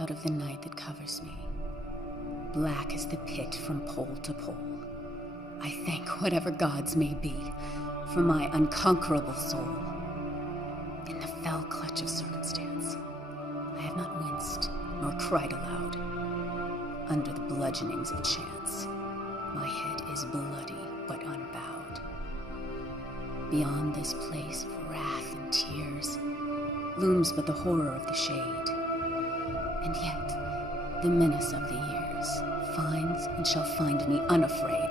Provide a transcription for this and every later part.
out of the night that covers me, black as the pit from pole to pole. I thank whatever gods may be for my unconquerable soul. In the fell clutch of circumstance, I have not winced nor cried aloud. Under the bludgeonings of chance, my head is bloody but unbowed. Beyond this place of wrath and tears looms but the horror of the shade. And yet, the menace of the years finds and shall find me unafraid.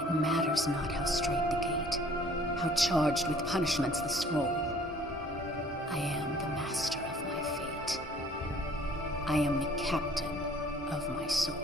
It matters not how straight the gate, how charged with punishments the scroll. I am the master of my fate. I am the captain of my soul.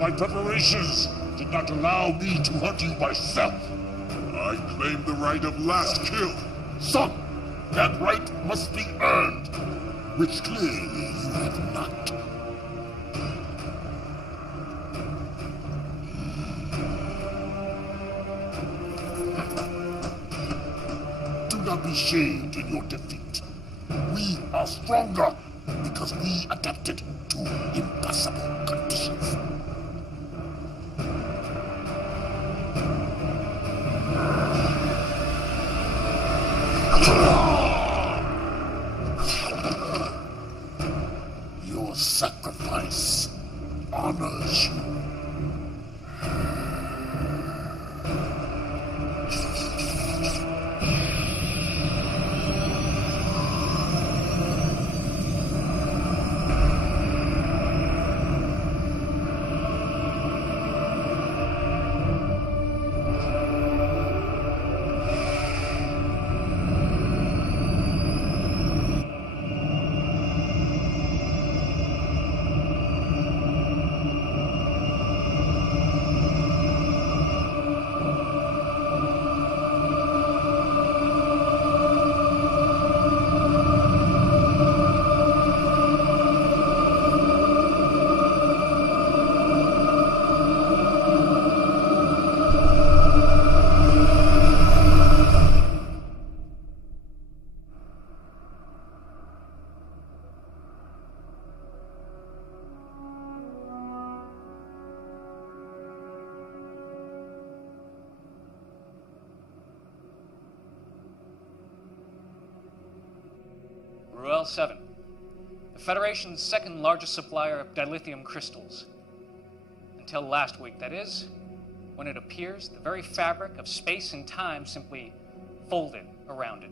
My preparations did not allow me to hunt you myself. I claim the right of last kill. Son, that right must be earned, which clearly you have not. Do not be shamed in your defeat. We are stronger because we adapted to impossible conditions. Your sacrifice honors you. Ruel 7, the Federation's second largest supplier of dilithium crystals. Until last week, that is, when it appears the very fabric of space and time simply folded around it.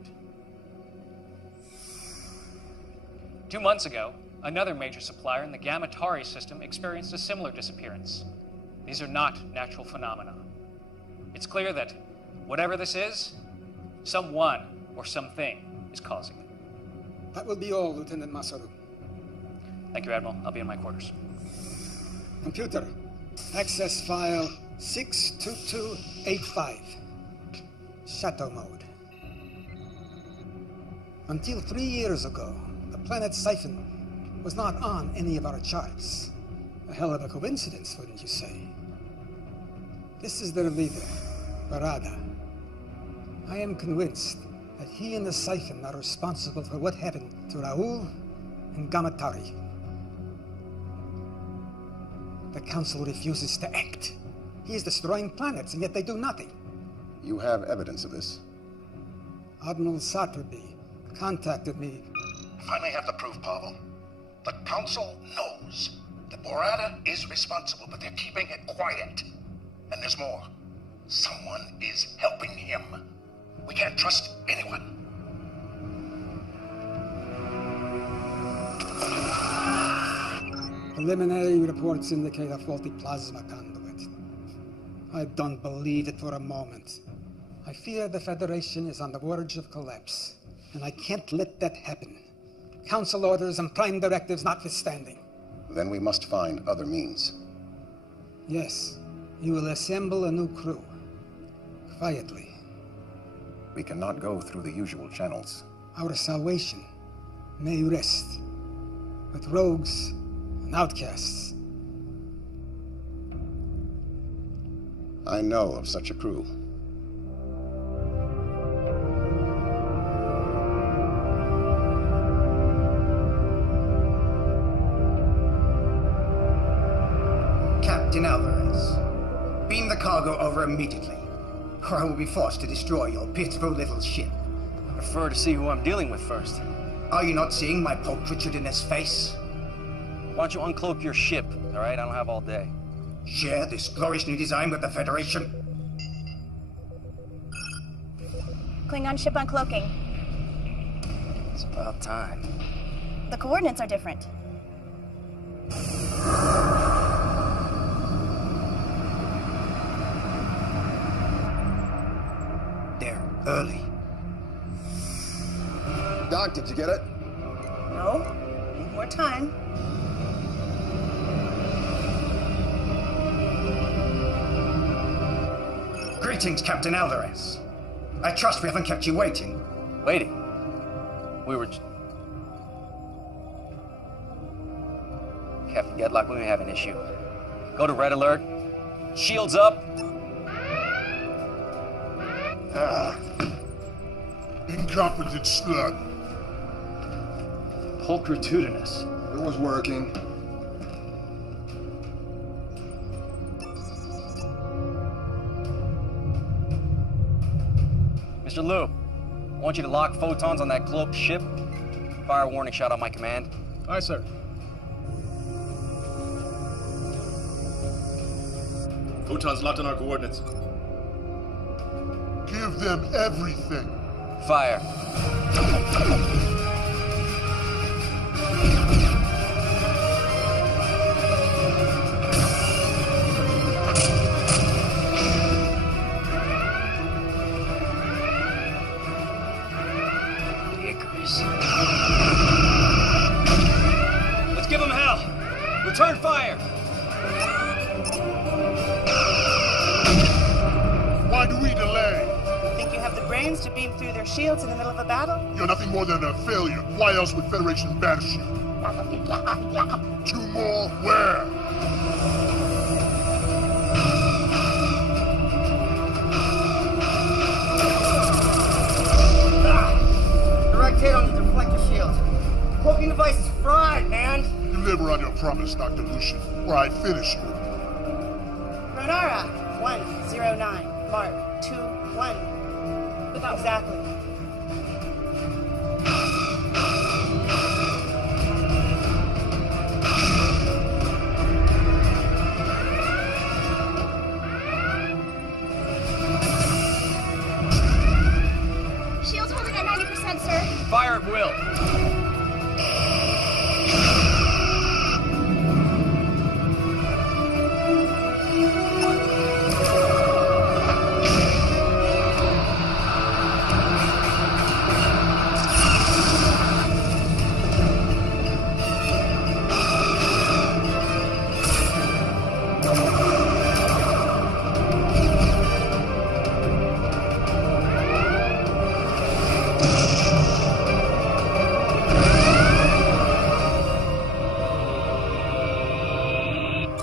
2 months ago, another major supplier in the Gamma Tauri system experienced a similar disappearance. These are not natural phenomena. It's clear that whatever this is, someone or something is causing it. That will be all, Lieutenant Masaru. Thank you, Admiral. I'll be in my quarters. Computer, access file 62285. Shadow mode. Until 3 years ago, the planet Siphon was not on any of our charts. A hell of a coincidence, wouldn't you say? This is their leader, Barada. I am convinced that he and the Siphon are responsible for what happened to Raul and Gamma Tauri. The Council refuses to act. He is destroying planets, and yet they do nothing. You have evidence of this? Admiral Saturby contacted me. If I may have the proof, Pavel. The Council knows that Borata is responsible, but they're keeping it quiet. And there's more. Someone is helping him. We can't trust anyone. Preliminary reports indicate a faulty plasma conduit. I don't believe it for a moment. I fear the Federation is on the verge of collapse, and I can't let that happen. Council orders and Prime directives notwithstanding. Then we must find other means. Yes, you will assemble a new crew. Quietly. We cannot go through the usual channels. Our salvation may rest with rogues and outcasts. I know of such a crew. Captain Alvarez, beam the cargo over immediately, or I will be forced to destroy your pitiful little ship. I prefer to see who I'm dealing with first. Are you not seeing my pulchritudinous face? Why don't you uncloak your ship, all right? I don't have all day. Share this glorious new design with the Federation? Klingon ship uncloaking. It's about time. The coordinates are different. They're early. Doc, did you get it? No. Need more time. Greetings, Captain Alvarez. I trust we haven't kept you waiting. Waiting. We were... Captain Gedlock, we may have an issue. Go to red alert. Shields up. Incompetent slut. Pulchritudinous. It was working. Mr. Liu, I want you to lock photons on that cloaked ship. Fire a warning shot on my command. Aye, sir. Photons locked on our coordinates. Give them everything. Fire. Icarus. Let's give them hell. Return fire. Why do we delay? Think you have the brains to beam through their shields in the middle of a battle? You're nothing more than a failure. Why else would Federation banish you? Two more? Where? Direct hit on the deflector shield. Cloaking device is fried, man. Deliver on your promise, Dr. Lucian, or I finish you. Renara, 109, Mark, 21. Exactly. Shield's holding at 90%, sir. Fire at will.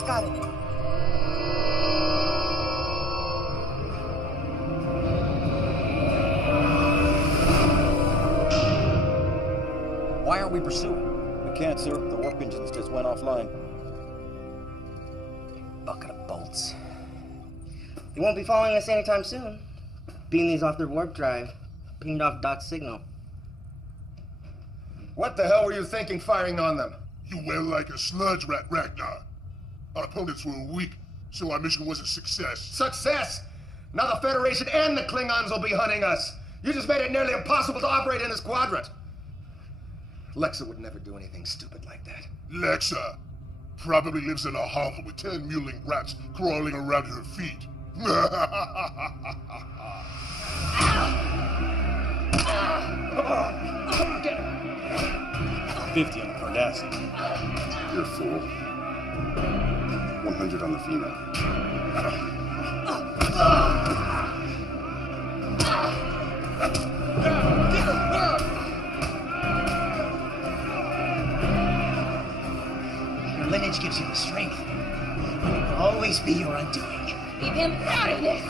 Got it. Why aren't we pursuing? We can't, sir. The warp engines just went offline. Bucket of bolts. They won't be following us anytime soon. Beam these off their warp drive. Pinged off Doc's signal. What the hell were you thinking firing on them? You went like a sludge rat, Ragnar. Our opponents were weak, so our mission was a success. Success! Now the Federation and the Klingons will be hunting us. You just made it nearly impossible to operate in this quadrant. Lexa would never do anything stupid like that. Lexa probably lives in a hovel with 10 mewling rats crawling around her feet. 50 on the Cardassian. You're a fool. 100 on the female. Your lineage gives you the strength. But it will always be your undoing. Leave him out of this!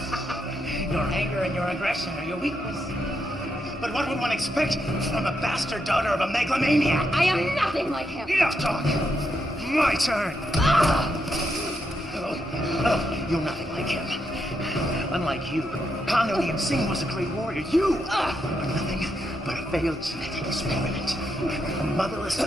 Your anger and your aggression are your weakness. But what would one expect from a bastard daughter of a megalomaniac? I am nothing like him! Enough talk! My turn! Oh, you're nothing like him. Unlike you, Khan Noonien Singh was a great warrior. You are nothing but a failed genetic experiment. A motherless...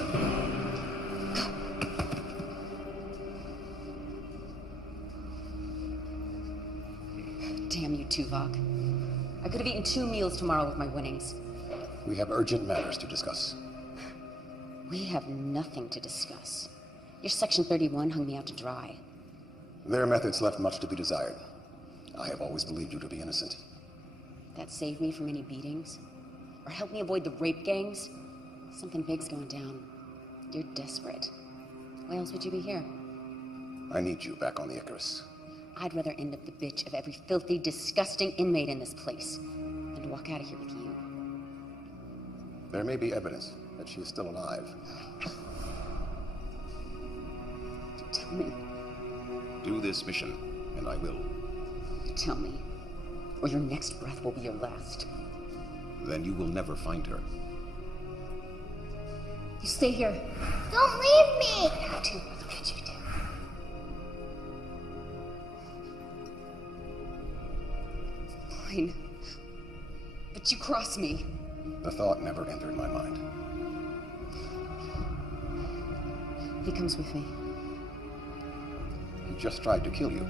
Damn you, Tuvok. I could have eaten 2 meals tomorrow with my winnings. We have urgent matters to discuss. We have nothing to discuss. Your Section 31 hung me out to dry. Their methods left much to be desired. I have always believed you to be innocent. That saved me from any beatings? Or helped me avoid the rape gangs? Something big's going down. You're desperate. Why else would you be here? I need you back on the Icarus. I'd rather end up the bitch of every filthy, disgusting inmate in this place than to walk out of here with you. There may be evidence that she is still alive. Tell me. Do this mission, and I will. Tell me, or your next breath will be your last. Then you will never find her. You stay here. Don't leave me! How do? Look at you do. Fine. But you cross me. The thought never entered my mind. He comes with me. He just tried to kill you.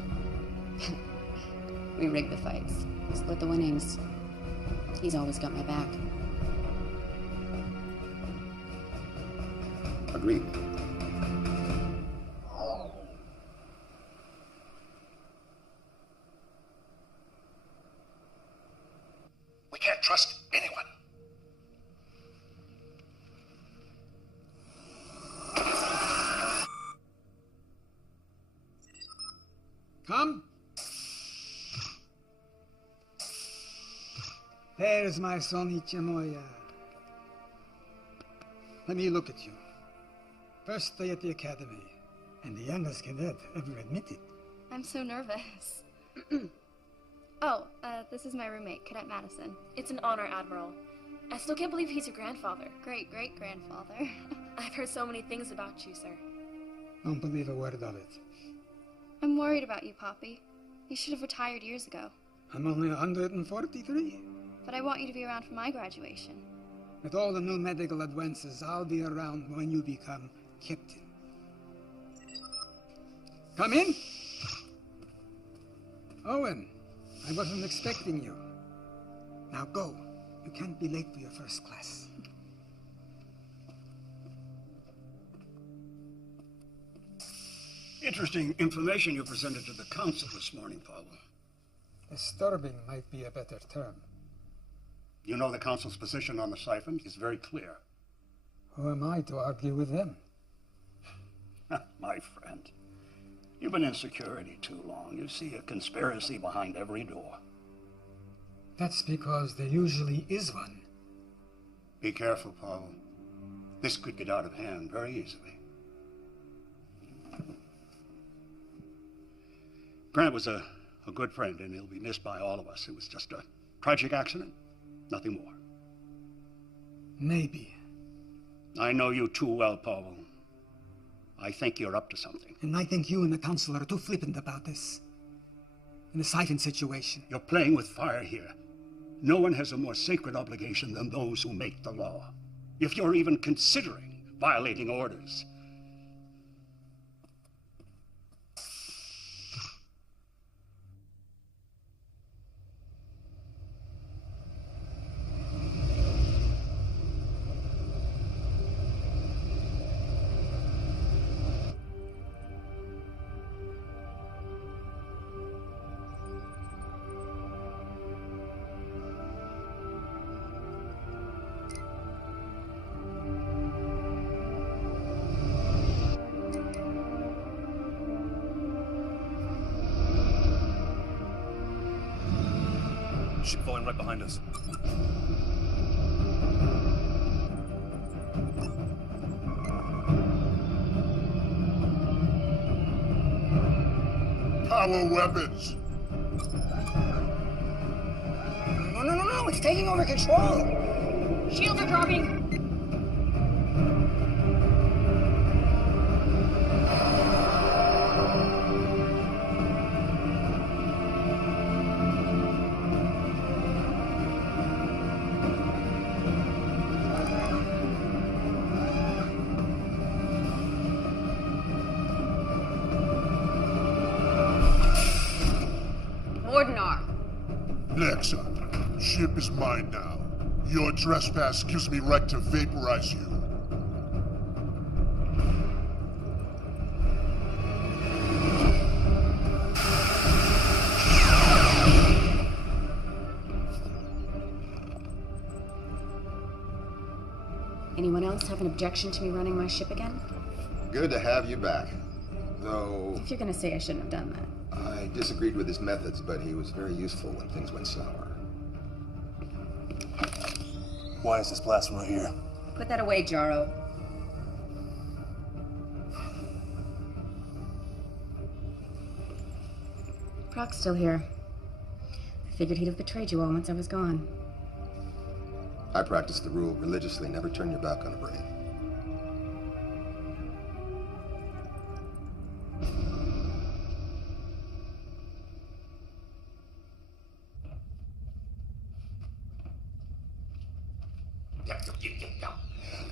We rigged the fights. Split the winnings. He's always got my back. Agreed. We can't trust anyone. Come. There's my son Ichimoya. Let me look at you. First day at the academy, and the youngest cadet ever admitted. I'm so nervous. This is my roommate, Cadet Madison. It's an honor, Admiral. I still can't believe he's your grandfather. Great-great-grandfather. I've heard so many things about you, sir. Don't believe a word of it. I'm worried about you, Poppy. You should have retired years ago. I'm only 143. But I want you to be around for my graduation. With all the new medical advances, I'll be around when you become captain. Come in. Owen, I wasn't expecting you. Now go. You can't be late for your first class. Interesting information you presented to the council this morning, Pavel. Disturbing might be a better term. You know the council's position on the siphon is very clear. Who am I to argue with them? My friend, you've been in security too long. You see a conspiracy behind every door. That's because there usually is one. Be careful, Pavel. This could get out of hand very easily. Grant was a good friend, and he'll be missed by all of us. It was just a tragic accident, nothing more. Maybe. I know you too well, Pavel. I think you're up to something. And I think you and the council are too flippant about this. In the siphon situation. You're playing with fire here. No one has a more sacred obligation than those who make the law. if you're even considering violating orders. Ship falling right behind us. Power weapons! No, it's taking over control! Shields are dropping! Nexa, ship is mine now. Your trespass gives me right to vaporize you. Anyone else have an objection to me running my ship again? Good to have you back. Though... If you're gonna say I shouldn't have done that. I disagreed with his methods, but he was very useful when things went sour. Why is this blast right here? Put that away, Jaro. Proc's still here. I figured he'd have betrayed you all once I was gone. I practice the rule religiously, never turn your back on a brave.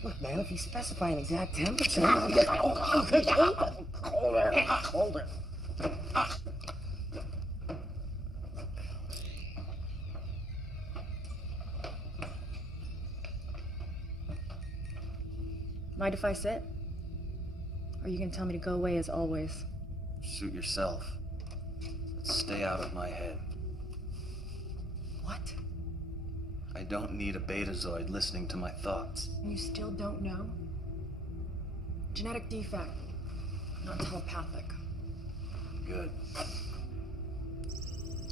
Look, man, if you specify an exact temperature... Colder. Mind if I sit? Or are you gonna tell me to go away as always? Suit yourself. Stay out of my head. What? I don't need a betazoid listening to my thoughts. And you still don't know? Genetic defect. Not telepathic. Good.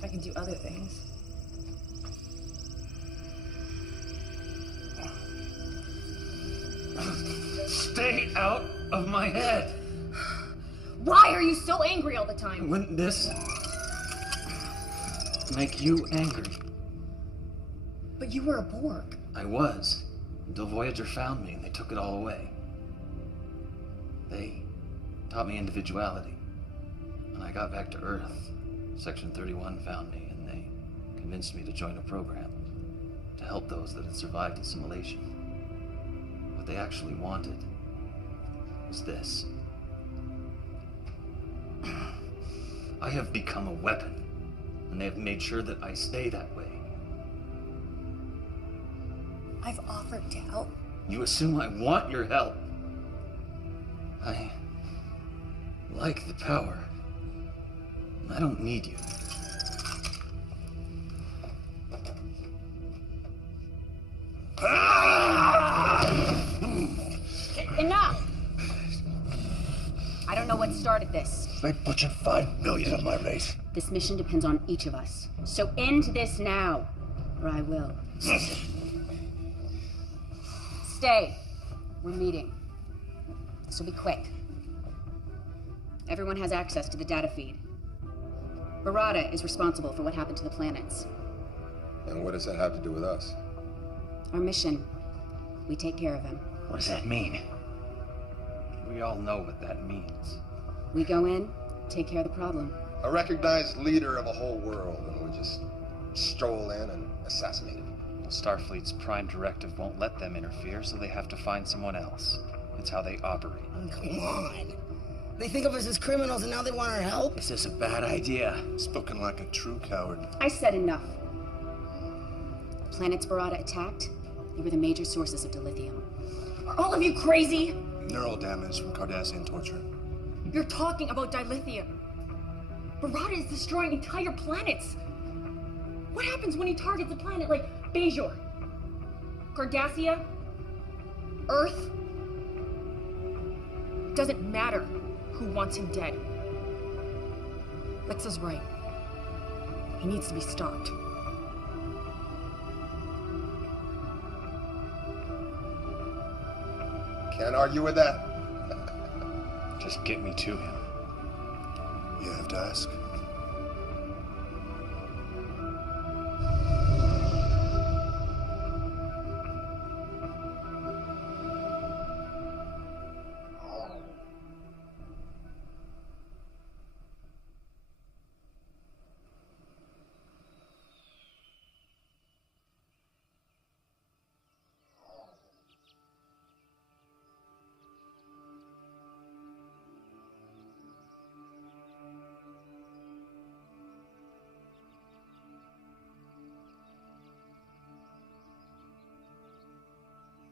I can do other things. Stay out of my head! Why are you so angry all the time? Wouldn't this make you angry? But you were a Borg. I was, until Voyager found me and they took it all away. They taught me individuality. When I got back to Earth, Section 31 found me and they convinced me to join a program to help those that had survived assimilation. What they actually wanted was this. I have become a weapon, and they have made sure that I stay that way. I've offered to help. You assume I want your help. I like the power. I don't need you. Enough! I don't know what started this. They butchered 5 million of my race. This mission depends on each of us. So end this now, or I will. Stay. We're meeting. This will be quick. Everyone has access to the data feed. Barada is responsible for what happened to the planets. And what does that have to do with us? Our mission. We take care of him. What does that mean? We all know what that means. We go in, take care of the problem. A recognized leader of a whole world, and we just stroll in and assassinate him. Starfleet's prime directive won't let them interfere, so they have to find someone else. It's how they operate. Come on. They think of us as criminals and now they want our help? Is this a bad idea? Spoken like a true coward. I said enough. The planets Barada attacked, they were the major sources of dilithium. Are all of you crazy? Neural damage from Cardassian torture. You're talking about dilithium. Barada is destroying entire planets. What happens when he targets a planet like Bajor, Cardassia, Earth? Doesn't matter who wants him dead. Lexa's right. He needs to be stopped. Can't argue with that. Just get me to him. You have to ask.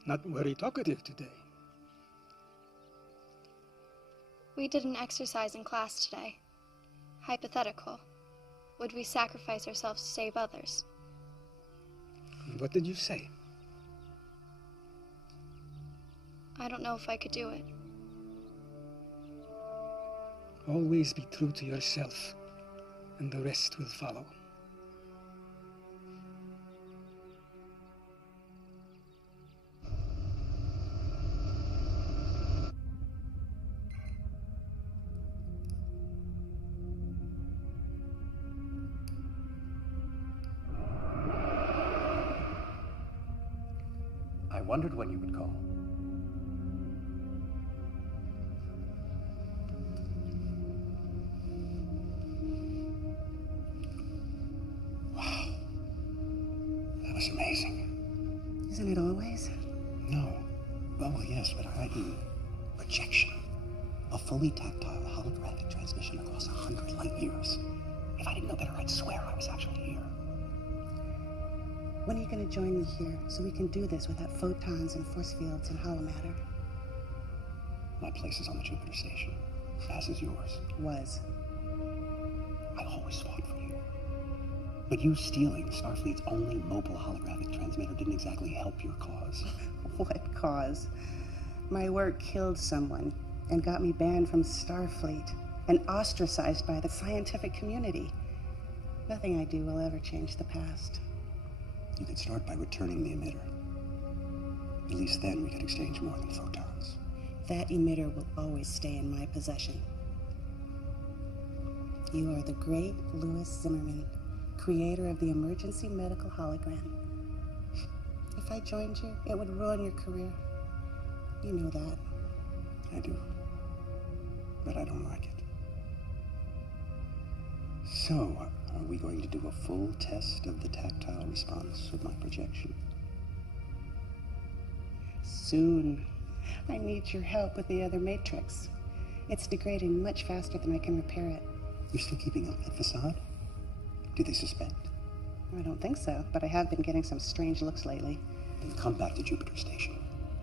Not very talkative today. We did an exercise in class today. Hypothetical. Would we sacrifice ourselves to save others? What did you say? I don't know if I could do it. Always be true to yourself, and the rest will follow. I wondered when you would call. Wow. That was amazing. Isn't it always? No. Well, yes, but i.e. projection. A fully tactile holographic transmission across 100 light years. If I didn't know better, I'd swear I was actually here. When are you going to join me here so we can do this without photons and force fields and hollow matter? My place is on the Jupiter station, as is yours. Was. I always fought for you. But you stealing Starfleet's only mobile holographic transmitter didn't exactly help your cause. What cause? My work killed someone and got me banned from Starfleet and ostracized by the scientific community. Nothing I do will ever change the past. You could start by returning the emitter. At least then we could exchange more than photons. That emitter will always stay in my possession. You are the great Louis Zimmerman, creator of the emergency medical hologram. If I joined you, it would ruin your career. You know that. I do. But I don't like it. So, are we going to do a full test of the tactile response of my projection? Soon. I need your help with the other matrix. It's degrading much faster than I can repair it. You're still keeping up that facade? Do they suspect? I don't think so, but I have been getting some strange looks lately. Then come back to Jupiter Station.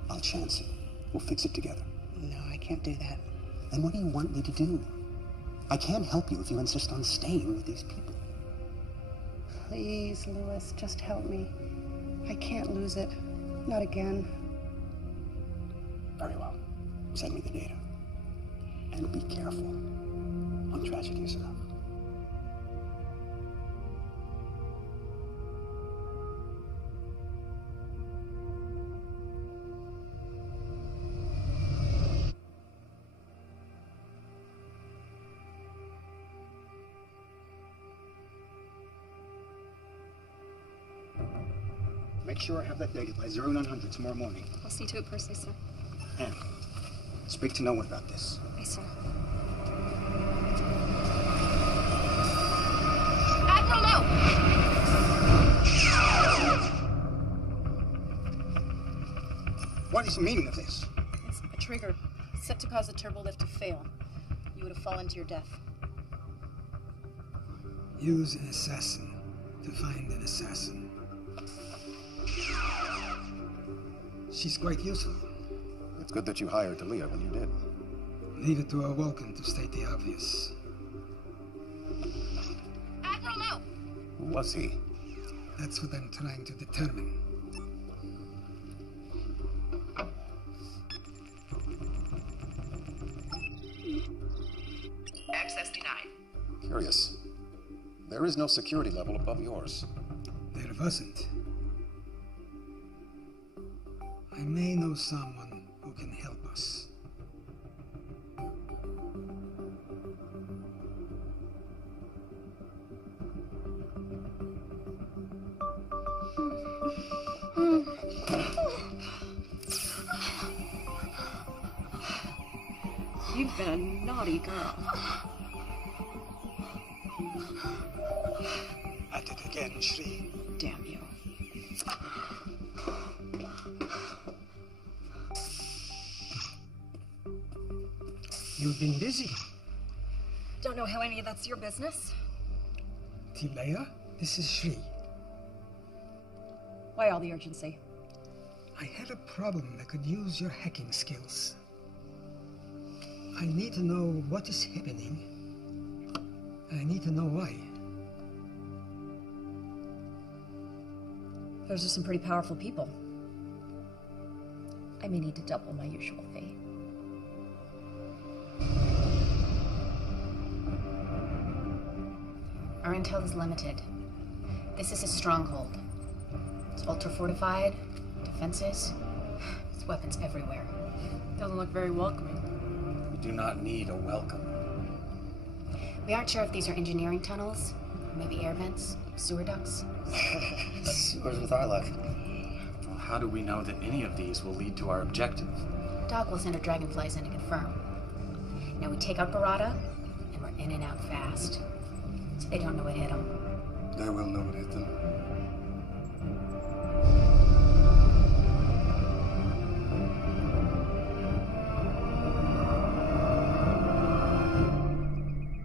I'll chance it. We'll fix it together. No, I can't do that. Then what do you want me to do? I can't help you if you insist on staying with these people. Please, Louis, just help me. I can't lose it. Not again. Very well. Send me the data. And be careful. One tragedy is enough. Make sure I have that data by 0900 tomorrow morning. I'll see to it personally, sir. And speak to no one about this. Aye, sir. Admiral, no! What's the meaning of this? It's a trigger set to cause the turbo lift to fail. You would have fallen to your death. Use an assassin to find an assassin. She's quite useful. It's good that you hired Talia when you did. Leave it to our Vulcan to state the obvious. Admiral, no! Who was he? That's what I'm trying to determine. Access denied. Curious. There is no security level above yours. There wasn't. I may know someone who can help us. You've been a naughty girl. At it again, Shri. Damn you. You've been busy. Don't know how any of that's your business. Tilea, this is Shri. Why all the urgency? I had a problem that could use your hacking skills. I need to know what is happening, and I need to know why. Those are some pretty powerful people. I may need to double my usual fee. Our intel is limited. This is a stronghold. It's ultra-fortified, defenses, there's weapons everywhere. Doesn't look very welcoming. We do not need a welcome. We aren't sure if these are engineering tunnels, or maybe air vents, sewer ducts. Sewers with our luck. Well, how do we know that any of these will lead to our objective? Doc will send our dragonflies in to confirm. Now we take out Barada, and we're in and out fast. So they don't know what hit them. They will know what hit them.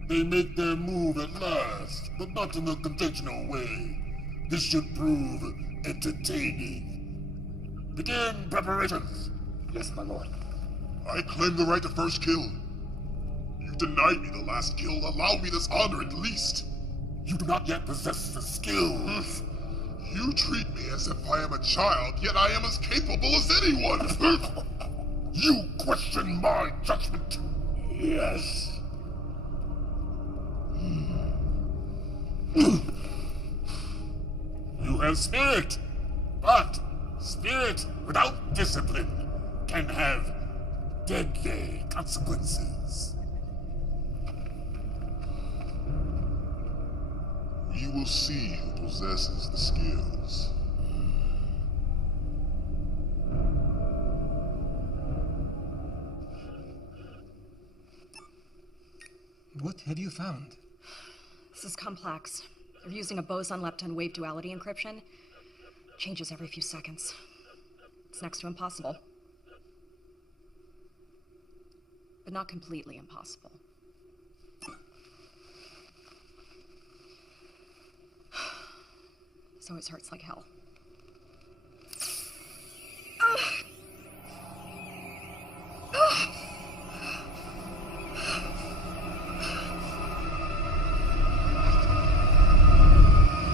They make their move at last, but not in the conventional way. This should prove entertaining. Begin preparations. Yes, my lord. I claim the right to first kill. You denied me the last kill. Allow me this honor at least. You do not yet possess the skills. You treat me as if I am a child, yet I am as capable as anyone. You question my judgment. Yes. You have spirit, but spirit without discipline can have deadly consequences. You will see who possesses the skills. What have you found? This is complex. They're using a boson-lepton wave duality encryption. Changes every few seconds. It's next to impossible. But not completely impossible. So it hurts like hell.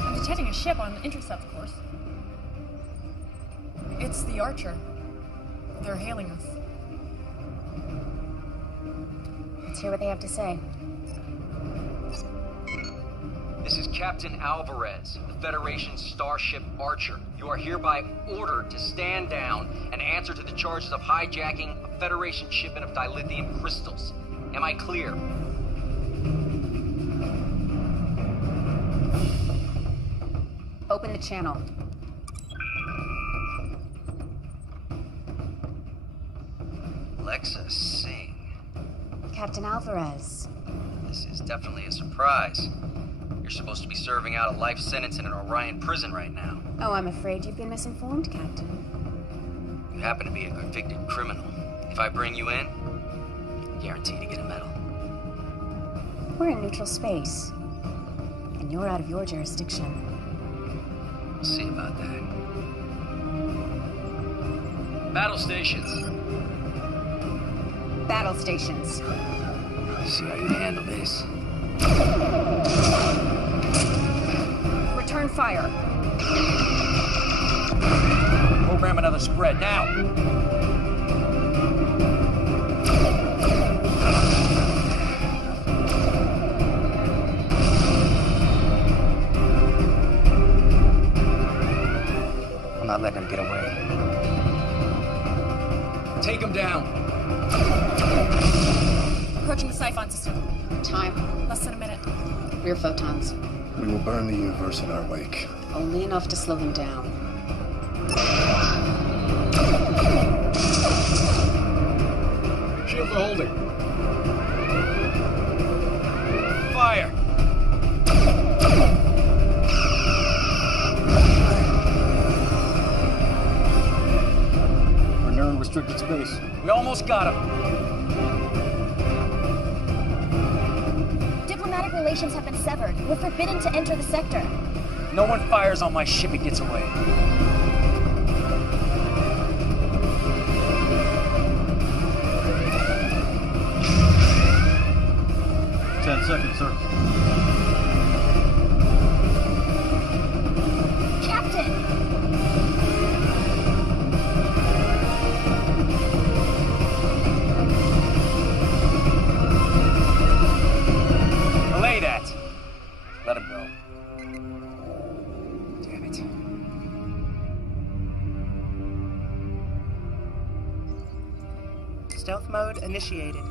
I'm detecting a ship on the intercept course. It's the Archer. They're hailing us. Let's hear what they have to say. This is Captain Alvarez, the Federation starship Archer. You are hereby ordered to stand down and answer to the charges of hijacking a Federation shipment of dilithium crystals. Am I clear? Open the channel. Alexa Singh. Captain Alvarez. This is definitely a surprise. You're supposed to be serving out a life sentence in an Orion prison right now. Oh, I'm afraid you've been misinformed, Captain. You happen to be a convicted criminal. If I bring you in, guaranteed to get a medal. We're in neutral space, and you're out of your jurisdiction. We'll see about that. Battle stations. Battle stations. See how you handle this. Return fire. Program another spread, now! I'm not letting him get away. Take him down. Approaching the Siphon system. Time. Less than a minute. Rear photons. We will burn the universe in our wake. Only enough to slow them down. Shield for holding. Fire! We're near unrestricted space. We almost got him. Diplomatic relations have been severed. We're forbidden to enter the sector. No one fires on my ship and gets away. 10 seconds, sir. Captain! Delay that. Let him go. Damn it. Stealth mode initiated.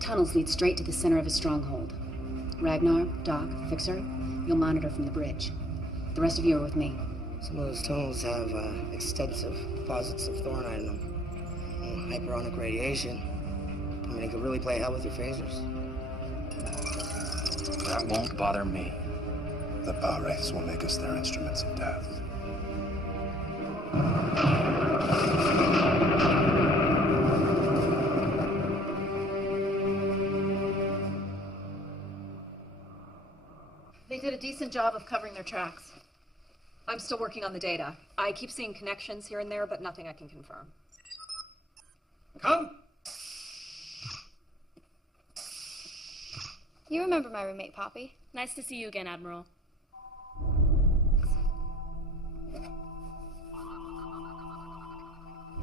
Tunnels lead straight to the center of his stronghold. Ragnar, Doc, Fixer, you'll monitor from the bridge. The rest of you are with me. Some of those tunnels have extensive deposits of thornite in them. Hyperonic radiation. I mean, it could really play hell with your phasers. That won't bother me. The power wraiths will make us their instruments of death. They did a decent job of covering their tracks. I'm still working on the data. I keep seeing connections here and there, but nothing I can confirm. Come! You remember my roommate, Poppy? Nice to see you again, Admiral.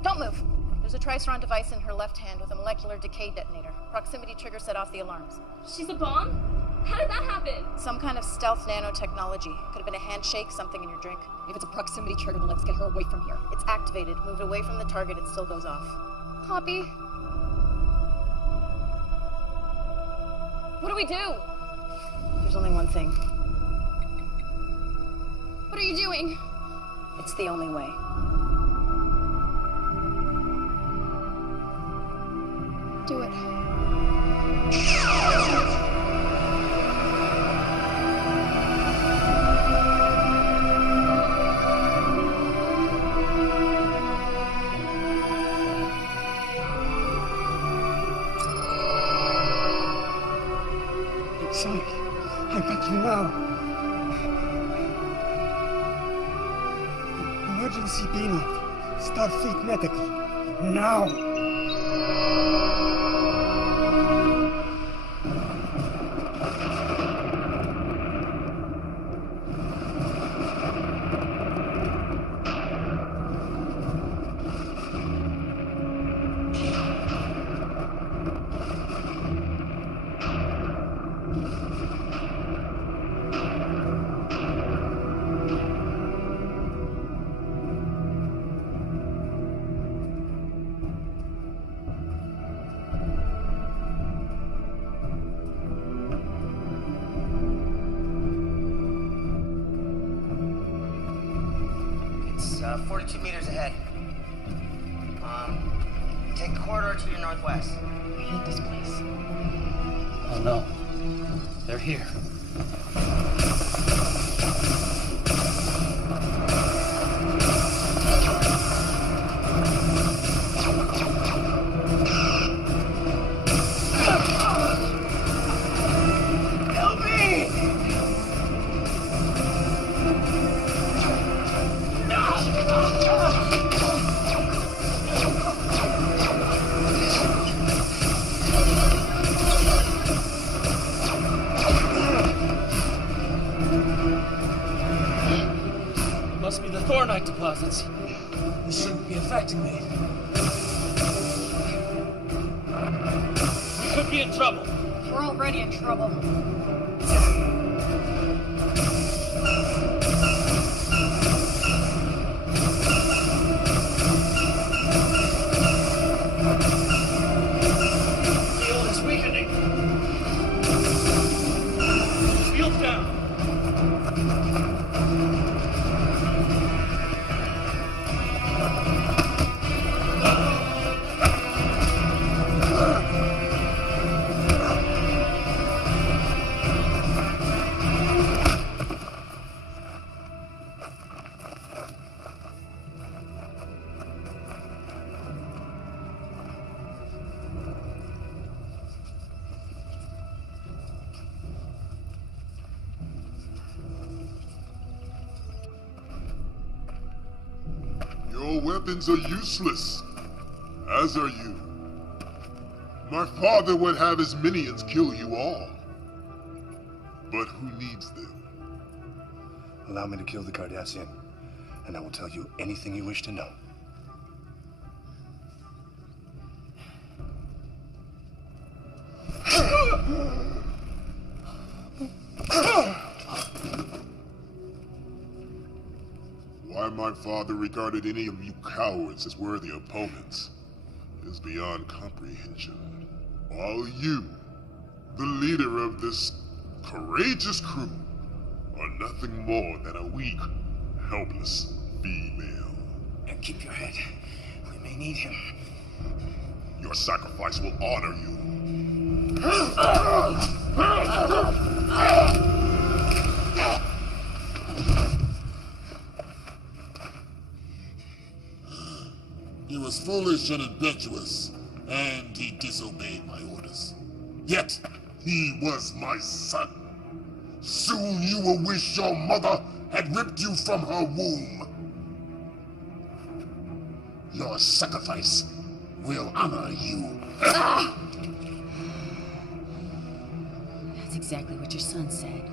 Don't move! There's a Triceron device in her left hand with a molecular decay detonator. Proximity trigger set off the alarms. She's a bomb? How did that happen? Some kind of stealth nanotechnology. Could have been a handshake, something in your drink. If it's a proximity trigger, then let's get her away from here. It's activated. Moved away from the target, it still goes off. Poppy? What do we do? There's only one thing. What are you doing? It's the only way. Do it. Son, I beg you now. Emergency beam up. Starfleet Medical. Now! It's 42 meters ahead. Take the corridor to your northwest. I hate this place. Oh no. They're here. Help me! Must be the Thornite deposits. This shouldn't be affecting me. We could be in trouble. We're already in trouble. Field is weakening. Field down. Your weapons are useless, as are you. My father would have his minions kill you all. But who needs them? Allow me to kill the Cardassian, and I will tell you anything you wish to know. Why my father regarded any of you cowards as worthy opponents is beyond comprehension. While you, the leader of this courageous crew, are nothing more than a weak, helpless female. And keep your head. We may need him. Your sacrifice will honor you. He was foolish and impetuous, and he disobeyed my orders. Yet, he was my son. Soon you will wish your mother had ripped you from her womb. Your sacrifice will honor you. That's exactly what your son said,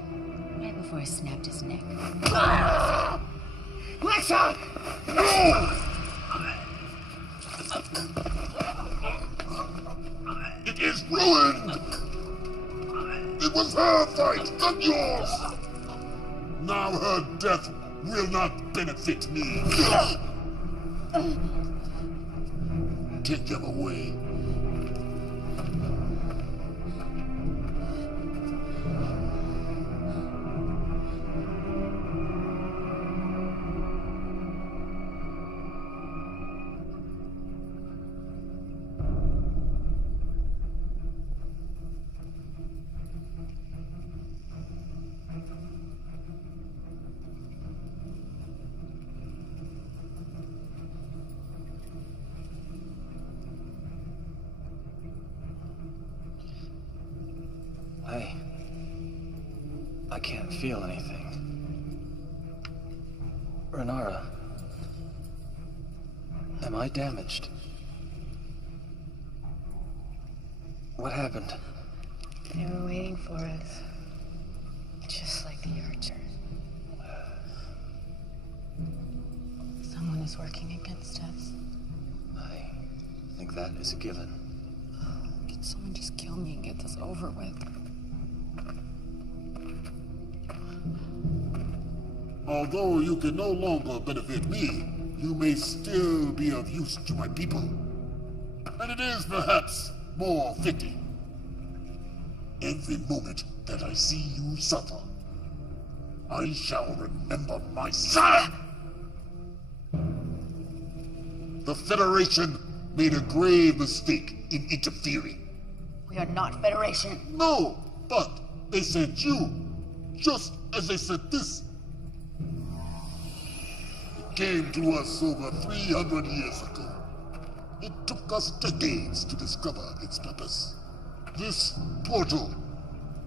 right before I snapped his neck. Lexa! It is ruined! It was her fight, not yours! Now her death will not benefit me. Take them away. I can't feel anything. Renara, am I damaged? What happened? They were waiting for us. Just like the Archer. Someone is working against us. I think that is a given. Can someone just kill me and get this over with? Although you can no longer benefit me, you may still be of use to my people. And it is perhaps more fitting. Every moment that I see you suffer, I shall remember my son! The Federation made a grave mistake in interfering. We are not Federation. No, but they sent you, just as they sent this. It came to us over 300 years ago. It took us decades to discover its purpose. This portal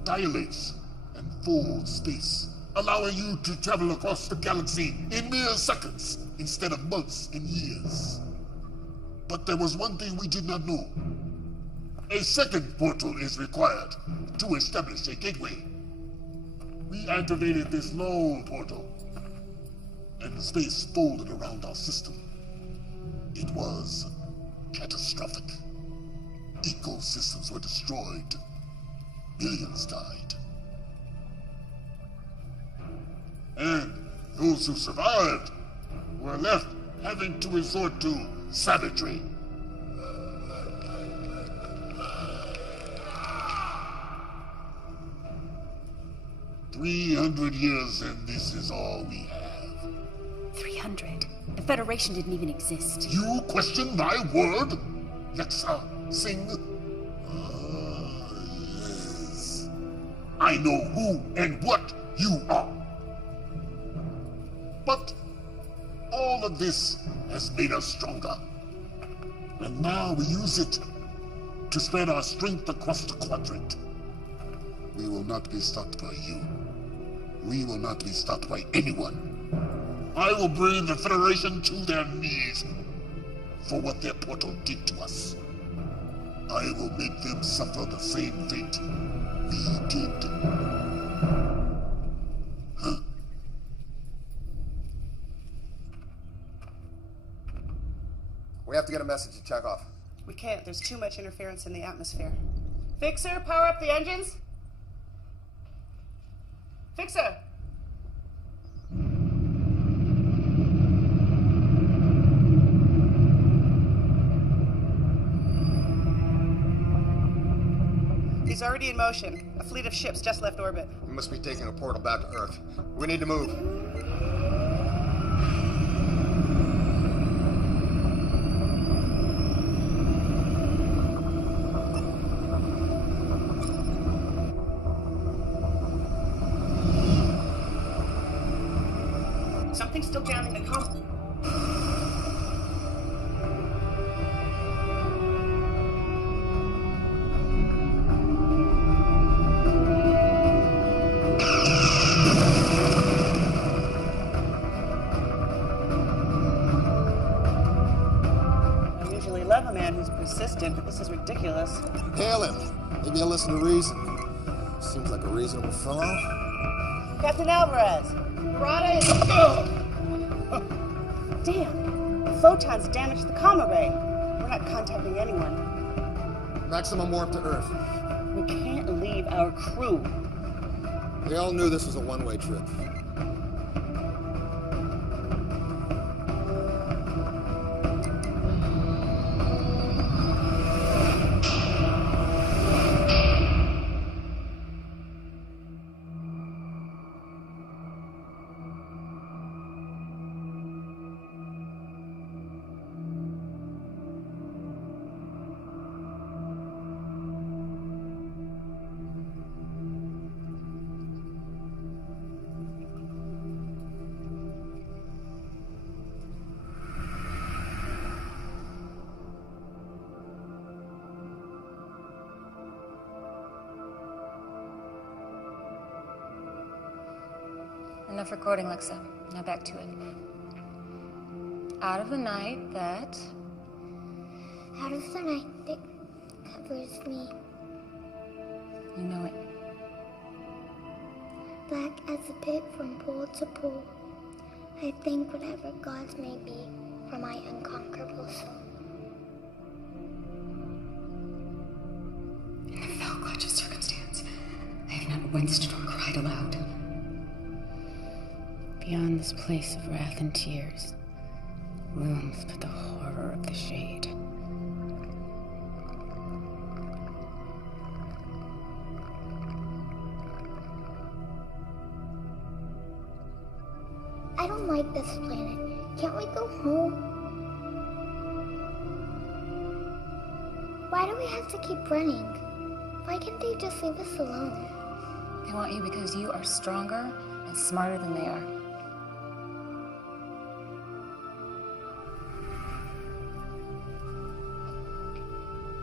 dilates and folds space, allowing you to travel across the galaxy in mere seconds instead of months and years. But there was one thing we did not know. A second portal is required to establish a gateway. We activated this lone portal, and space folded around our system. It was catastrophic. Ecosystems were destroyed. Millions died. And those who survived were left having to resort to savagery. "300 years and this is all we have." 300? The Federation didn't even exist. You question my word? Lexa, Singh? Yes. I know who and what you are. But all of this has made us stronger. And now we use it to spread our strength across the quadrant. We will not be stopped by you. We will not be stopped by anyone. I will bring the Federation to their knees for what their portal did to us. I will make them suffer the same fate we did. Huh? We have to get a message to Chekhov. We can't. There's too much interference in the atmosphere. Fixer, power up the engines. Fixer! He's already in motion. A fleet of ships just left orbit. We must be taking a portal back to Earth. We need to move. Something's still jamming the comm. I usually love a man who's persistent, but this is ridiculous. Hail him. Maybe he'll listen to reason. Seems like a reasonable fellow. Captain Alvarez! Barada is... Damn! The photons damaged the comm array. We're not contacting anyone. Maximum warp to Earth. We can't leave our crew. We all knew this was a one-way trip. Enough recording, Lexa. Now back to it. Out of the night that... Out of the night that covers me. You know it. Black as the pit from pole to pole. I thank whatever gods may be for my unconquerable soul. In the fell clutch of circumstance, I have not winced nor cried aloud. Beyond this place of wrath and tears, looms but the horror of the shade. I don't like this planet. Can't we go home? Why do we have to keep running? Why can't they just leave us alone? They want you because you are stronger and smarter than they are.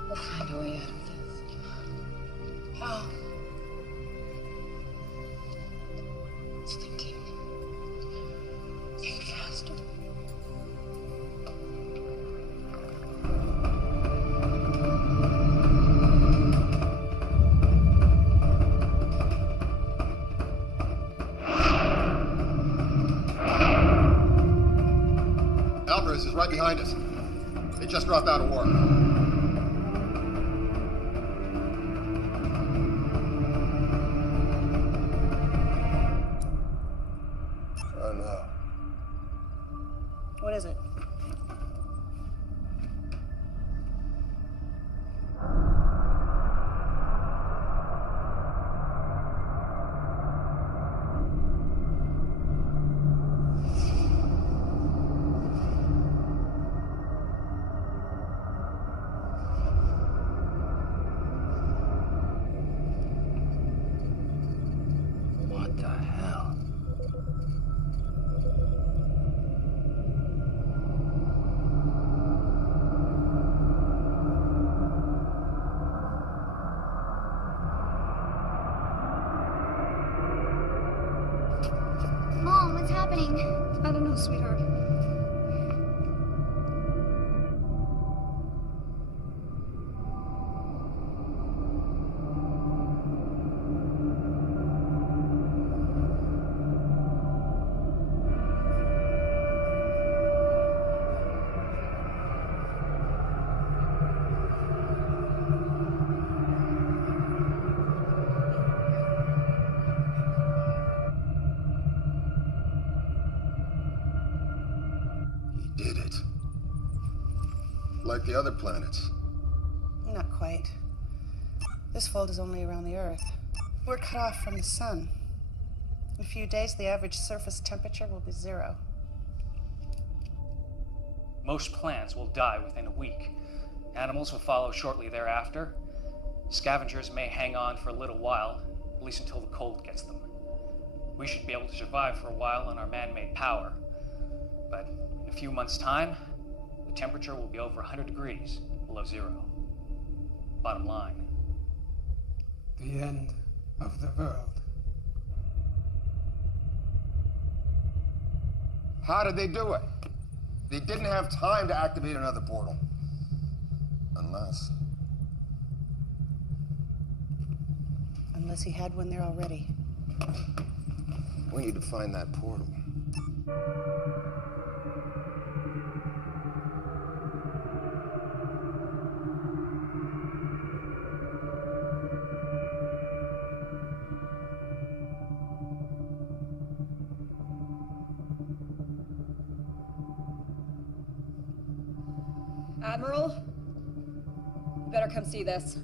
We'll find a way out of this. How? It's thinking. Think faster. Alvarez is right behind us. They just dropped out of war. Oh no. What is it? What the hell? Mom, what's happening? I don't know, sweetheart. He did it. Like the other planets. Not quite. This fold is only around the Earth. We're cut off from the sun. In a few days, the average surface temperature will be 0. Most plants will die within a week. Animals will follow shortly thereafter. Scavengers may hang on for a little while, at least until the cold gets them. We should be able to survive for a while on our man-made power. But in a few months' time, the temperature will be over 100 degrees below 0. Bottom line. The end of the world. How did they do it? They didn't have time to activate another portal. Unless he had one there already. We need to find that portal. Admiral? You better come see this.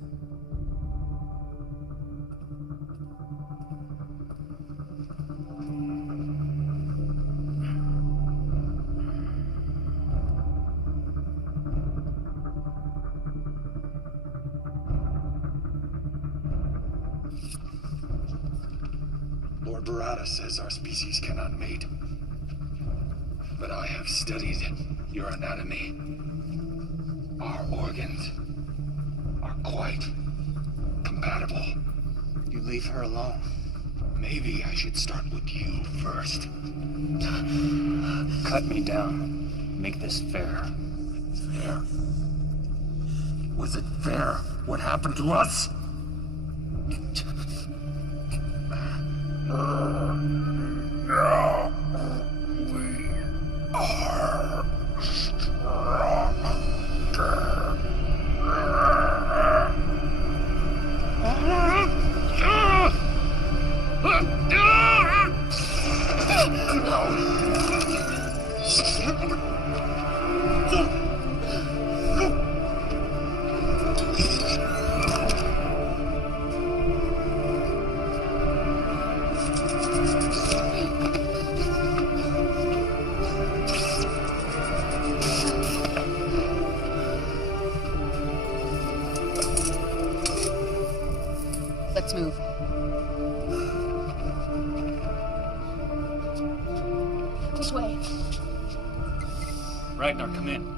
Lord Barada says our species cannot mate. But I have studied your anatomy. Our organs are quite compatible. You leave her alone. Maybe I should start with you first. Cut me down. Make this fair. Fair? Was it fair what happened to us? Now we are Let's move. This way. Ragnar, come in.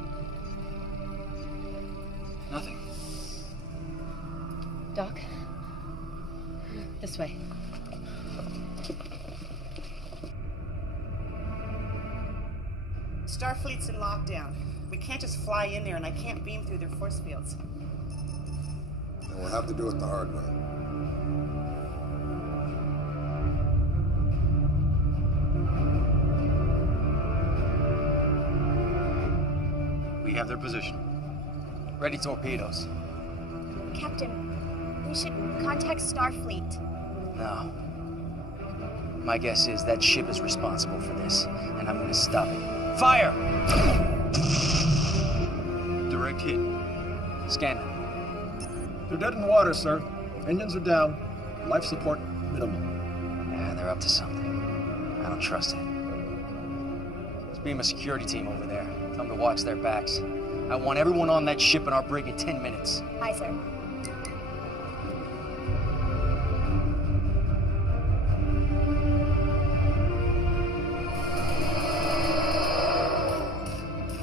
Nothing. Doc? This way. Starfleet's in lockdown. We can't just fly in there, and I can't beam through their force fields. Then we'll have to do it the hard way. We have their position. Ready torpedoes. Captain, we should contact Starfleet. No. My guess is that ship is responsible for this, and I'm gonna stop it. Fire! Direct hit. Scan them. They're dead in the water, sir. Engines are down. Life support minimal. Yeah, they're up to something. I don't trust it. Let's beam a security team over there. Tell them to watch their backs. I want everyone on that ship and our brig in 10 minutes. Aye, sir.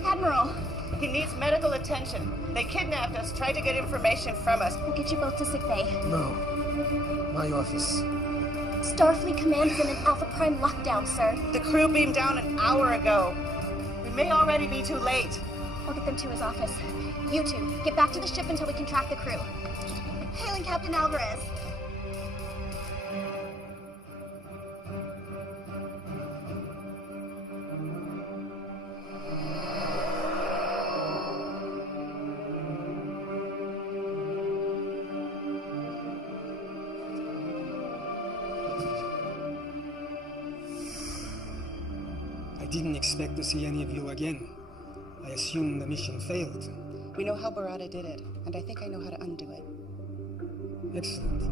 Admiral! He needs medical attention. They kidnapped us, tried to get information from us. We'll get you both to sickbay. No. My office. Starfleet Command's in an Alpha Prime lockdown, sir. The crew beamed down an hour ago. We may already be too late. I'll get them to his office. You two, get back to the ship until we can track the crew. Hailing Captain Alvarez. I didn't expect to see any of you again. I assume the mission failed. We know how Barada did it, and I think I know how to undo it. Excellent.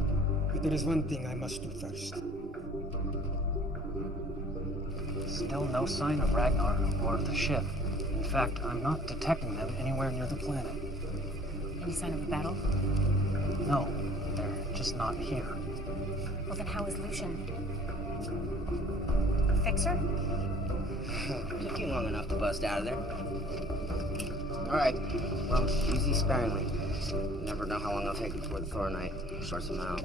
But there is one thing I must do first. Still no sign of Ragnar or of the ship. In fact, I'm not detecting them anywhere near the planet. Any sign of a battle? No, they're just not here. Well, then how is Lucian? Fixer? Took you long enough to bust out of there. Alright, well, use these sparingly. You never know how long it'll take before the Thoronite sorts them out.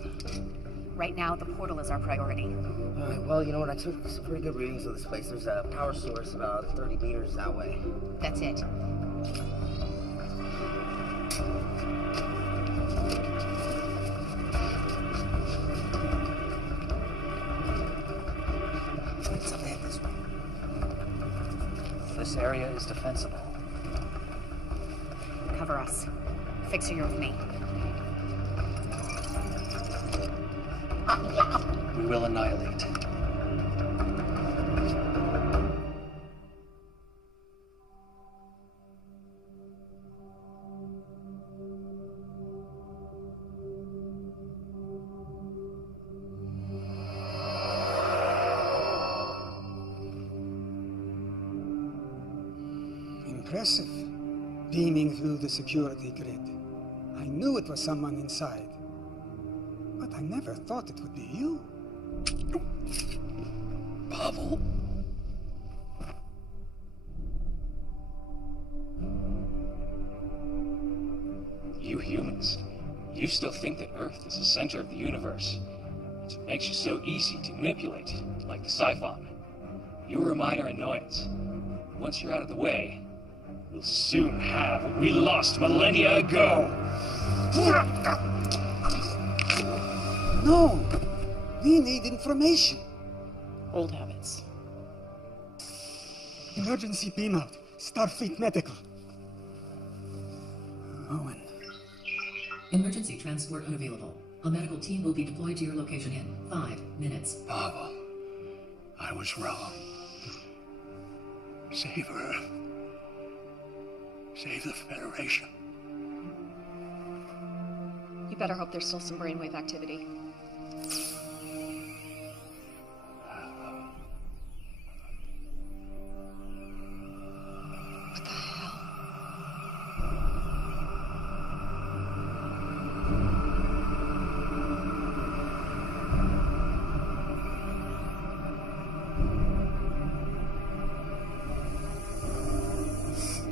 Right now, the portal is our priority. Alright, well, you know what? I took some pretty good readings of this place. There's a power source about 30 meters that way. That's it. This area is defensible. Cover us. Fixer, you're with me. We will annihilate. Impressive. Beaming through the security grid. I knew it was someone inside. But I never thought it would be you. Pavel? You humans, you still think that Earth is the center of the universe. That's what makes you so easy to manipulate, like the Siphon. You were a minor annoyance. Once you're out of the way, we'll soon have what we lost millennia ago. No! We need information. Old habits. Emergency beam out. Starfleet Medical. Owen. Emergency transport unavailable. A medical team will be deployed to your location in 5 minutes. Pavel, I was wrong. Save Earth. Save the Federation. You better hope there's still some brainwave activity. What the hell?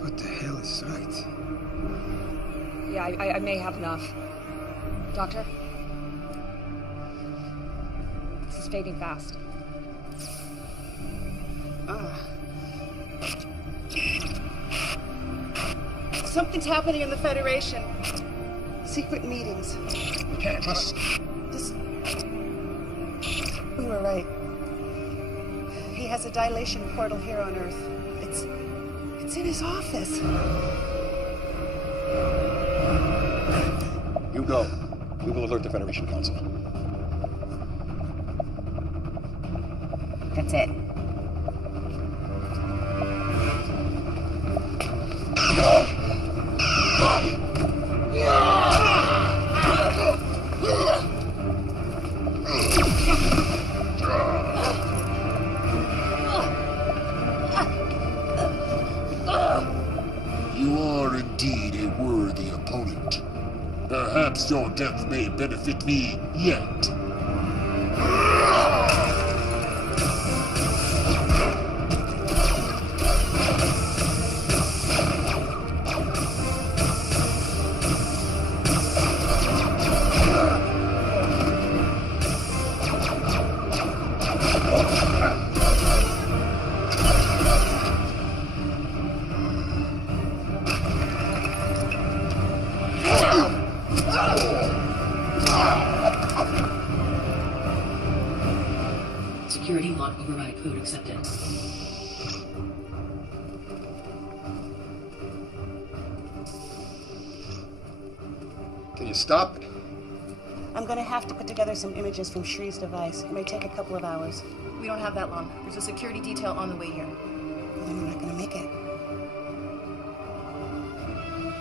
What the hell is right? Yeah, I may have enough. Doctor? This is fading fast. Something's happening in the Federation. Secret meetings. We were right. He has a dilation portal here on Earth. It's in his office. You go. We will alert the Federation Council. That's it. You are indeed a worthy opponent. Perhaps your death may benefit me yet. Security lock override code accepted. Can you stop it? I'm gonna have to put together some images from Shree's device. It may take a couple of hours. We don't have that long. There's a security detail on the way here. Well, then we're not gonna make it.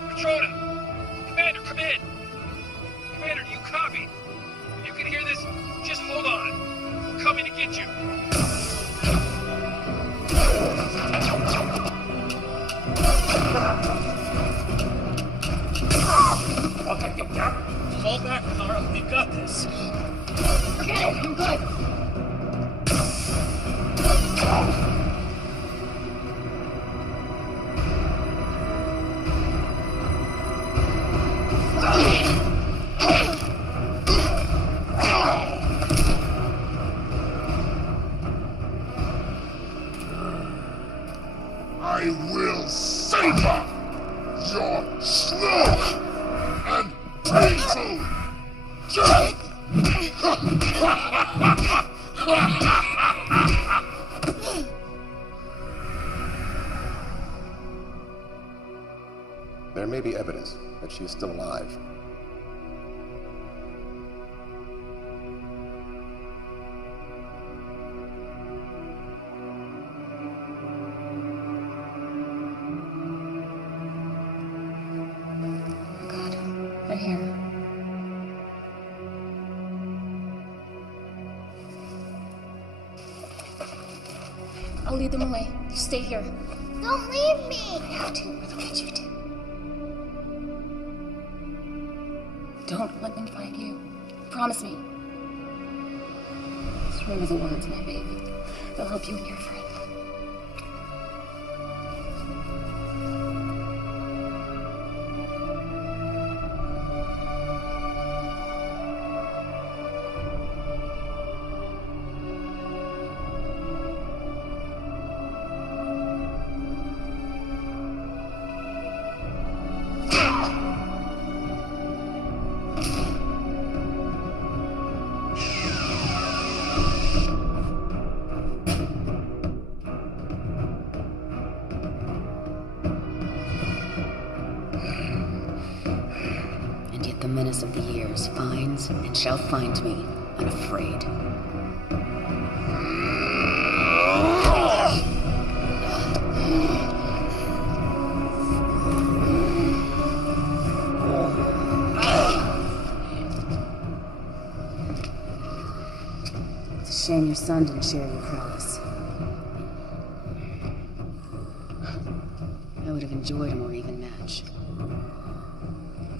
Patrona! Commander, come in! Commander, do you copy? If you can hear this, just hold on. We're coming to get you. Okay, fall back, Carl. We've got this. Okay, I'm good. I will savor your slow and painful death! There may be evidence that she is still alive. They're here. I'll lead them away. You stay here. Don't leave me! I have to, or they'll get you too. Don't let them find you. Promise me. Just remember the words, my baby. They'll help you and your friend. force finds and shall find me unafraid. It's a shame your son didn't share your prowess. I would have enjoyed a more even match.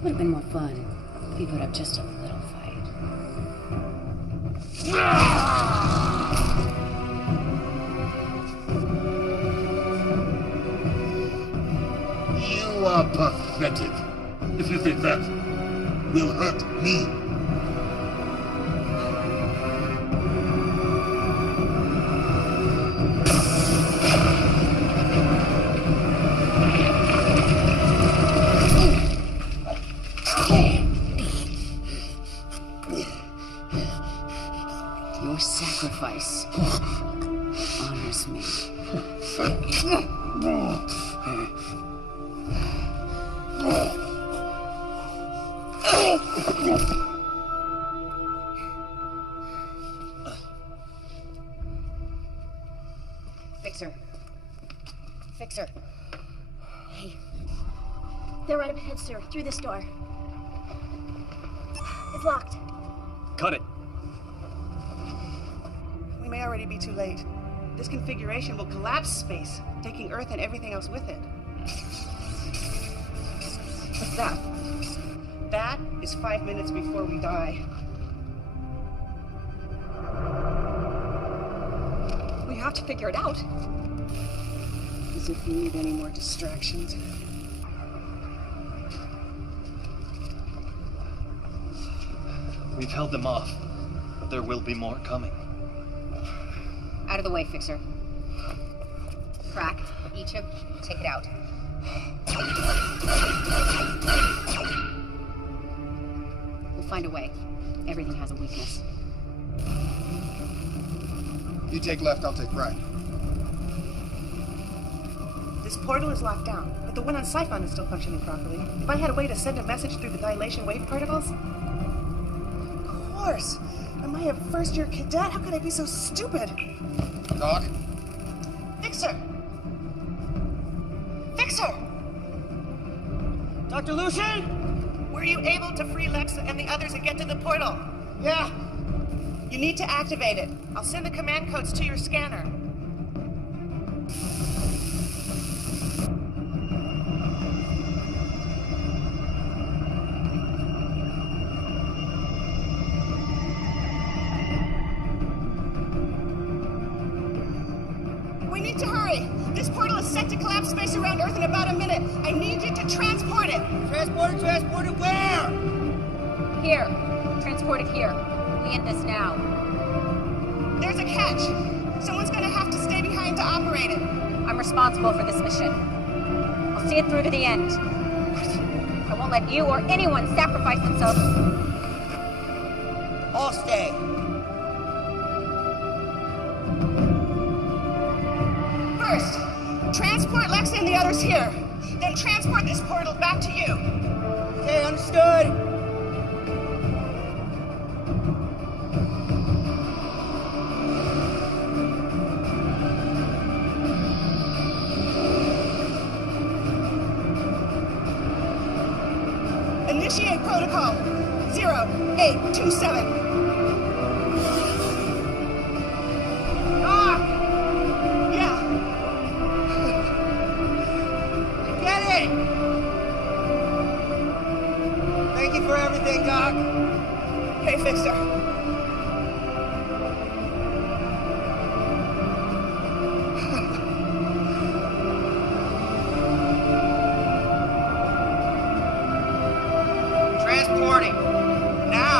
Would have been more fun if you put up just a little fight. You are pathetic. If you think that will hurt me. Your sacrifice honors me. Fixer. Fixer. Hey. They're right up ahead, sir. Through this door. It's locked. Cut it. We may already be too late. This configuration will collapse space, taking Earth and everything else with it. What's that? That is 5 minutes before we die. We have to figure it out. As if we need any more distractions. We've held them off, but there will be more coming. Out of the way, Fixer. Crack, each of, take it out. We'll find a way. Everything has a weakness. You take left, I'll take right. This portal is locked down, but the one on Siphon is still functioning properly. If I had a way to send a message through the dilation wave particles... Of course! Am I a first-year cadet? How could I be so stupid? Doc? Fixer! Fixer! Dr. Lucian? Were you able to free Lex and the others and get to the portal? Yeah. You need to activate it. I'll send the command codes to your scanner. We need to hurry. This portal is set to collapse space around Earth in about a minute. I need you to transport it. Transport it where? Here. Transport it here. We end this now. There's a catch. Someone's gonna have to stay behind to operate it. I'm responsible for this mission. I'll see it through to the end. I won't let you or anyone sacrifice themselves. I'll stay. First, transport Lex and the others here. Then transport this portal back to you. Okay, understood. Initiate protocol 0827. Yeah. I get it. Thank you for everything, Doc. Hey, Fixer. Transporting. Now.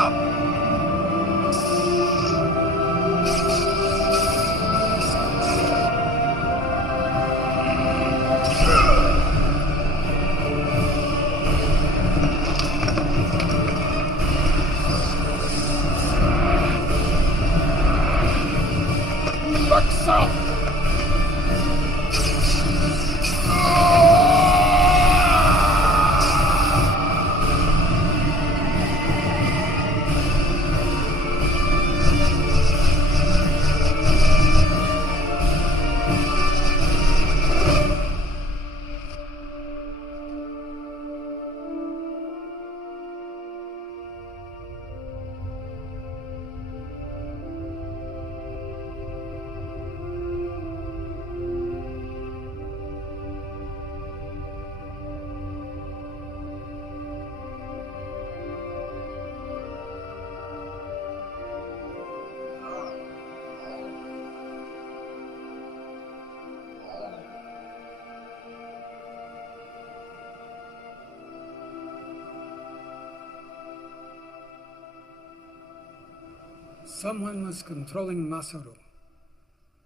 Someone was controlling Masaru.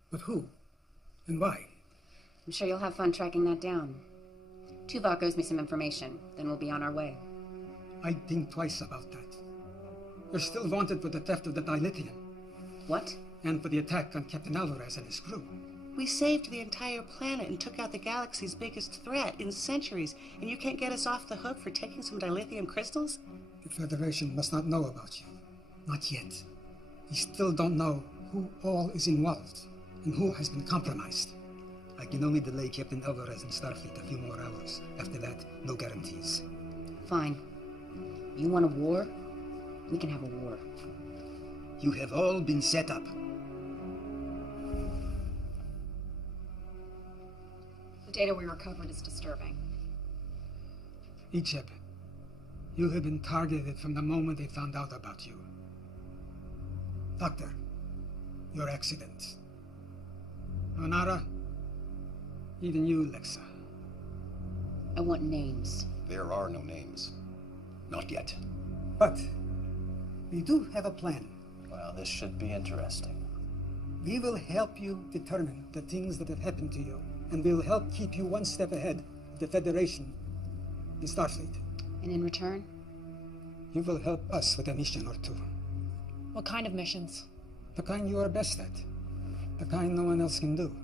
But who? And why? I'm sure you'll have fun tracking that down. Tuvok owes me some information, then we'll be on our way. I'd think twice about that. You're still wanted for the theft of the dilithium. What? And for the attack on Captain Alvarez and his crew. We saved the entire planet and took out the galaxy's biggest threat in centuries, and you can't get us off the hook for taking some dilithium crystals? The Federation must not know about you. Not yet. We still don't know who all is involved and who has been compromised. I can only delay Captain Alvarez and Starfleet a few more hours. After that, no guarantees. Fine. You want a war? We can have a war. You have all been set up. The data we recovered is disturbing. Icheb, you have been targeted from the moment they found out about you. Doctor, your accident. Onara, even you, Lexa. I want names. There are no names. Not yet. But we do have a plan. Well, this should be interesting. We will help you determine the things that have happened to you, and we'll help keep you one step ahead of the Federation and Starfleet. And in return? You will help us with a mission or two. What kind of missions? The kind you are best at. The kind no one else can do.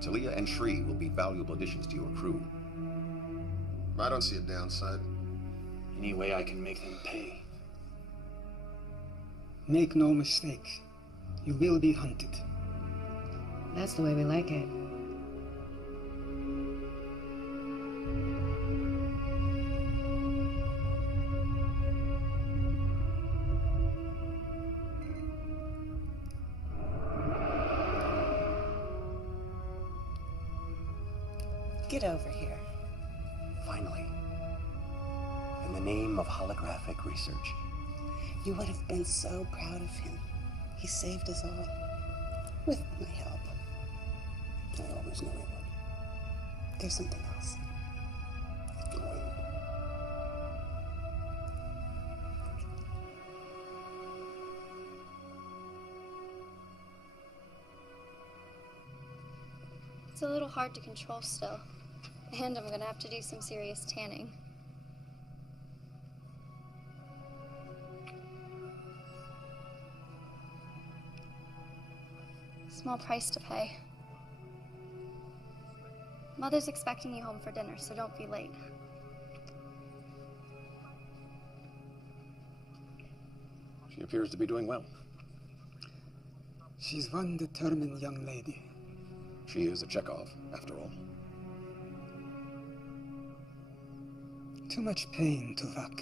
Talia and Shri will be valuable additions to your crew. I don't see a downside. Any way I can make them pay. Make no mistake. You will be hunted. That's the way we like it. Get over here. Finally. In the name of holographic research. You would have been so proud of him. He saved us all. With my help. I always knew he would. There's something else. It can wait. It's a little hard to control still. And I'm gonna have to do some serious tanning. Small price to pay. Mother's expecting you home for dinner, so don't be late. She appears to be doing well. She's one determined young lady. She is a Chekhov, after all. Too much pain, Tuvok.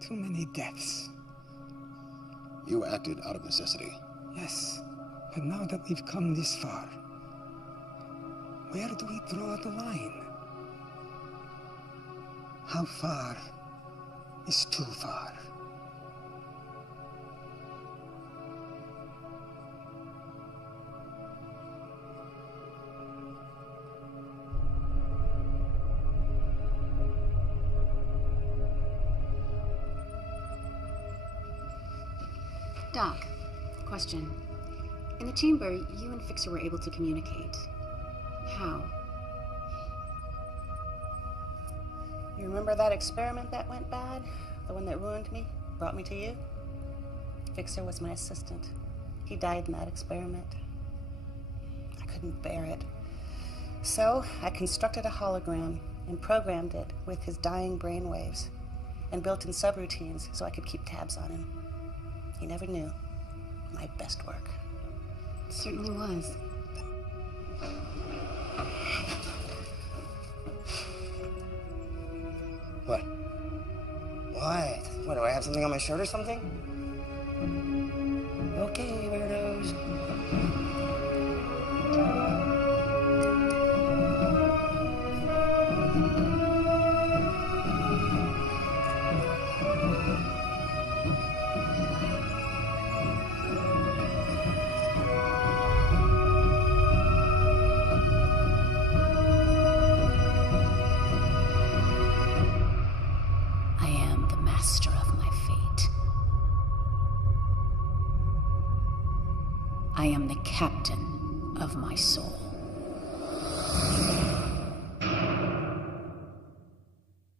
Too many deaths. You acted out of necessity. Yes, but now that we've come this far, where do we draw the line? How far is too far? Doc, question. In the chamber, you and Fixer were able to communicate. How? You remember that experiment that went bad? The one that ruined me? Brought me to you? Fixer was my assistant. He died in that experiment. I couldn't bear it. So I constructed a hologram and programmed it with his dying brainwaves and built in subroutines so I could keep tabs on him. He never knew. My best work. It certainly was. What? What? What, do I have something on my shirt or something? Okay, weirdos. I am the master of my fate. I am the captain of my soul.